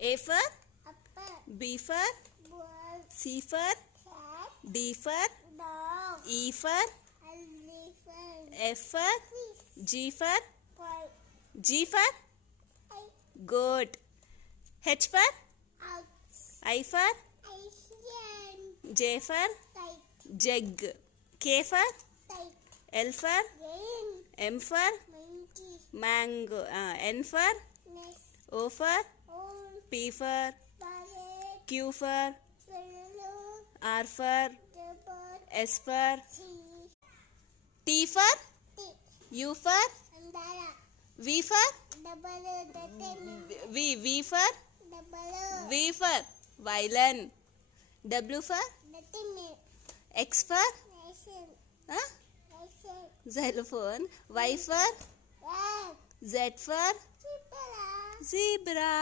A for apple, B for ball, C for cat, D for dog, E for elephant, F for fish, G for kite, G for goat. H for ox, I for Asian, J for kite, jug. K for kite, L for rain, M for monkey, mango. N for nest, O for owl, P for parrot, Q for swallow, R for leopard, S for sea, T for tick, U for umbrella, V for double, V for double, V for violin. W for nothing, X for nation, huh? nation, xylophone. Y for rat, Z for zebra. zebra.